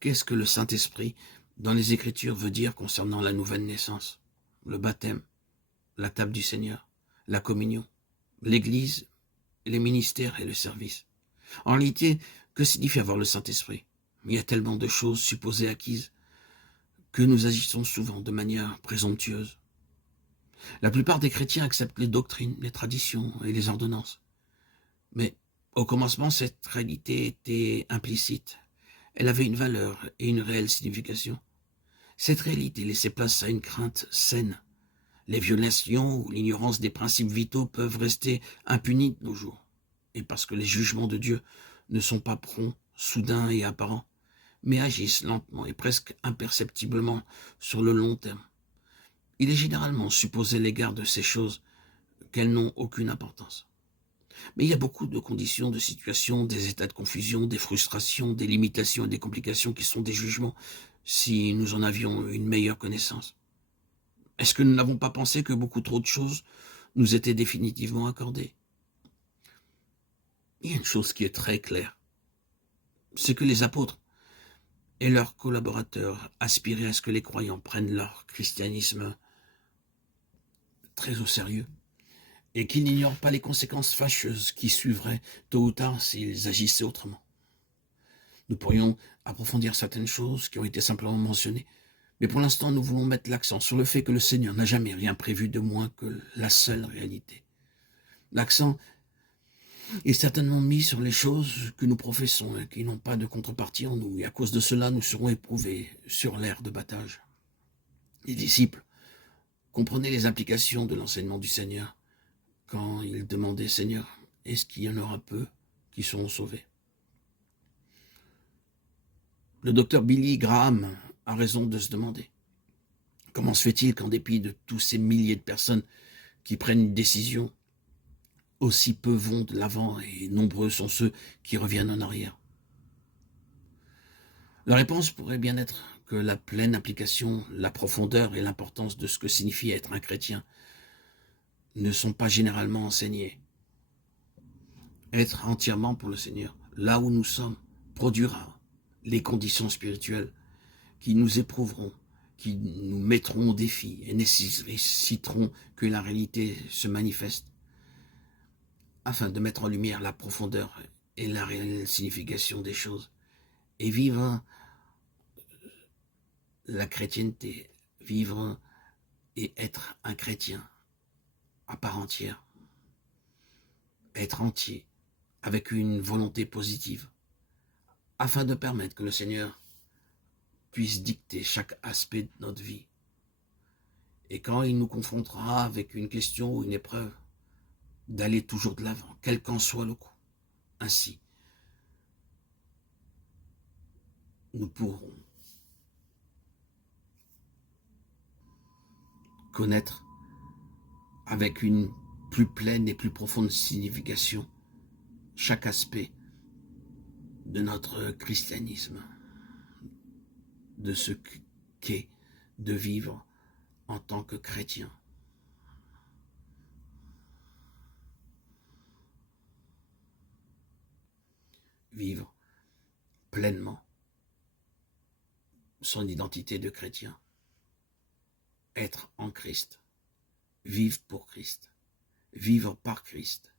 Qu'est-ce que le Saint-Esprit dans les Écritures veut dire concernant la nouvelle naissance, le baptême, la table du Seigneur, la communion, l'Église, les ministères et le service? En réalité, que signifie avoir le Saint-Esprit? Il y a tellement de choses supposées acquises que nous agissons souvent de manière présomptueuse. La plupart des chrétiens acceptent les doctrines, les traditions et les ordonnances. Mais au commencement, cette réalité était implicite. Elle avait une valeur et une réelle signification. Cette réalité laissait place à une crainte saine. Les violations ou l'ignorance des principes vitaux peuvent rester impunies de nos jours. Et parce que les jugements de Dieu ne sont pas prompts, soudains et apparents, mais agissent lentement et presque imperceptiblement sur le long terme. Il est généralement supposé à l'égard de ces choses qu'elles n'ont aucune importance. Mais il y a beaucoup de conditions, de situations, des états de confusion, des frustrations, des limitations et des complications qui sont des jugements si nous en avions une meilleure connaissance. Est-ce que nous n'avons pas pensé que beaucoup trop de choses nous étaient définitivement accordées? Il y a une chose qui est très claire, c'est que les apôtres et leurs collaborateurs aspiraient à ce que les croyants prennent leur christianisme très au sérieux et qu'ils n'ignorent pas les conséquences fâcheuses qui suivraient tôt ou tard s'ils agissaient autrement. Nous pourrions approfondir certaines choses qui ont été simplement mentionnées, mais pour l'instant nous voulons mettre l'accent sur le fait que le Seigneur n'a jamais rien prévu de moins que la seule réalité. L'accent est certainement mis sur les choses que nous professons et qui n'ont pas de contrepartie en nous, et à cause de cela nous serons éprouvés sur l'aire de battage. Les disciples comprenaient les implications de l'enseignement du Seigneur quand ils demandaient « Seigneur, est-ce qu'il y en aura peu qui seront sauvés ?» Le docteur Billy Graham a raison de se demander comment se fait-il qu'en dépit de tous ces milliers de personnes qui prennent une décision, aussi peu vont de l'avant et nombreux sont ceux qui reviennent en arrière. La réponse pourrait bien être que la pleine application, la profondeur et l'importance de ce que signifie être un chrétien ne sont pas généralement enseignés. Être entièrement pour le Seigneur, là où nous sommes, produira les conditions spirituelles qui nous éprouveront, qui nous mettront au défi et nécessiteront que la réalité se manifeste afin de mettre en lumière la profondeur et la réelle signification des choses et vivre la chrétienté, vivre et être un chrétien à part entière, être entier avec une volonté positive afin de permettre que le Seigneur puisse dicter chaque aspect de notre vie. Et quand il nous confrontera avec une question ou une épreuve, d'aller toujours de l'avant, quel qu'en soit le coup. Ainsi, nous pourrons connaître avec une plus pleine et plus profonde signification chaque aspect de notre christianisme, de ce qu'est de vivre en tant que chrétien. Vivre pleinement son identité de chrétien, être en Christ, vivre pour Christ, vivre par Christ,